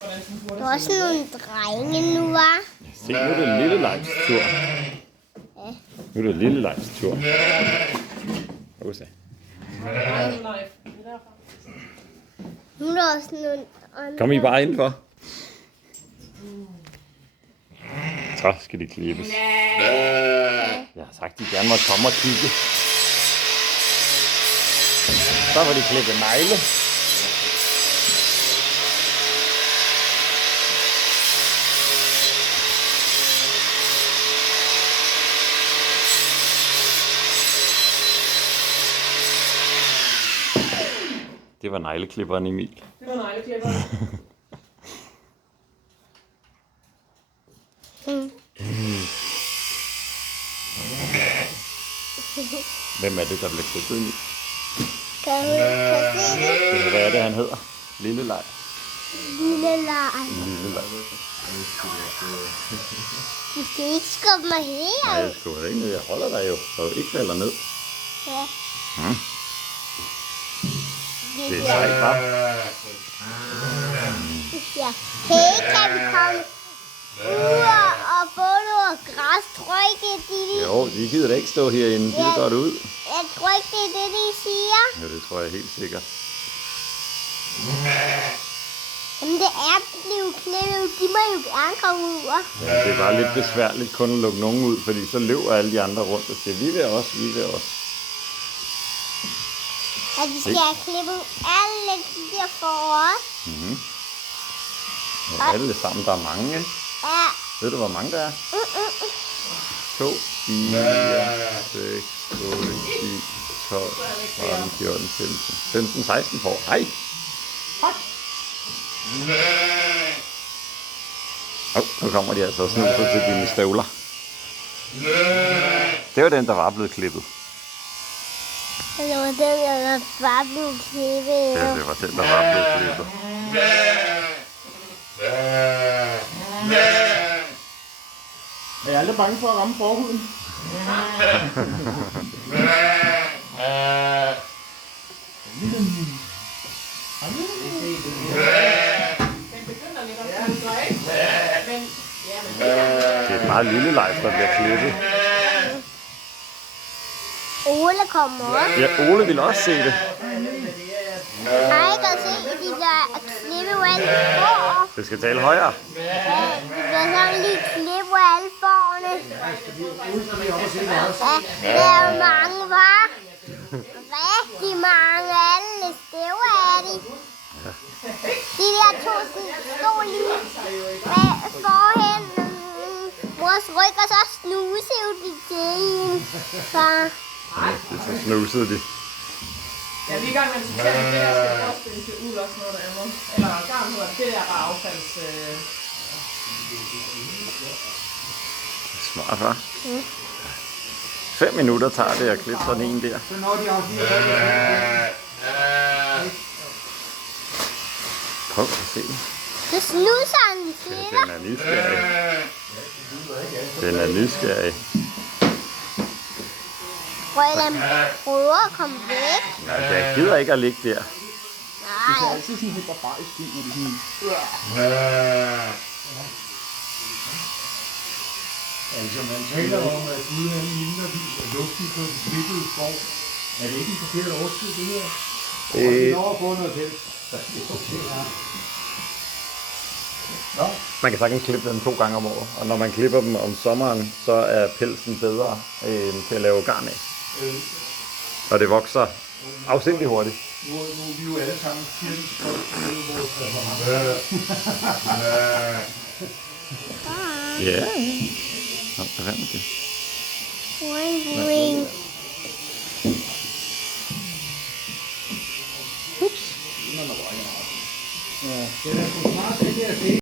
Der er også nogle drenge nu, var. Se, nu er det lille Leifs tur. Ja. Nu er det lille Leifs tur. Åsa. Nu er der også nogle andre. Kom I bare indenfor. Så skal de klippes. Jeg har sagt, de gerne må komme og kigge. Så var de klippet negle. Det var negleklipperen Emil. Det var negleklipperen. Hvem er det, der bliver klippet Emil? Kan se det? Hvad er det, han hedder? Lille Leif. Lille leg. Lille Leif. Du skal ikke skubbe mig her. Nej, jeg skubber ikke ned. Jeg holder dig jo, så du ikke falder ned. Ja. Det er sejt, hva'? Ja. Hey, kan vi komme ud og få noget græs? Tror ikke, det er det, Jo, de gider da ikke stå herinde. De vil godt ud. jeg tror ikke, det er det, de siger. Ja, det tror jeg helt sikkert. Jamen, det er blevet klippet. De må jo gerne komme ud. Ja, det er bare lidt besværligt kun at lukke nogen ud, fordi så løber alle de andre rundt og siger, vi vil også, vi vil også. Og de skal have klippet alle de der for os. Ja, alle sammen, der er mange, ikke? Ja. Ved du, hvor mange der er? 2, 4, 6, 8, 10, 12, 13, 14, 15, 15, 16 får. Hej! Nu kommer de altså og snuser til dine støvler. Det var den, der var blevet klippet. Det var den, der var blevet klippet. Ja, det var den, der var blevet klippet. Er alle bange for at ramme forhuden? Den begynder lidt at flyde, ikke? Men, Det er et meget lille Leif, der bliver klippet. Ole kommer også. Ja, Ole vil også se det. Hej, kan se, de der klippe alle får. Det skal tale højere. Ja, de bliver sådan lige klippe alle forne. Ja, der er mange, var. Rigtig mange. Alle stæver er de. De der to, de stod lige forhen. Mors ryg, og så snusede de til en. Så snusede de. ja, vi er i gang med en sortering. Det der skal forestille til uld og sådan noget andet. Eller garn hedder det. Det der bare affalds... Smart, hva'? 5 minutter tager det at klippe sådan en der. Så når de har Prøv at se. Så snuser han til Ja, dig. den er nysgerrig. Den er nysgerrig. Prøver at komme væk. Nej, jeg gider ikke at ligge der. Nej. altid sådan helt barbarisk ud, når de sådan... Altså, man taler om, at Gud er en mindre luftig på den klippede skov. Er det ikke en forkert årstid, det her? Og det når at få noget pels. Man kan sagtens klippe dem 2 gange om året, og når man klipper dem om sommeren, så er pelsen bedre til at lave garn af. Og det vokser afsindig hurtigt. Nu er vi jo alle sammen kirkens folk, det er jo vores Ja. Nå, hvad er det? Ring, ring.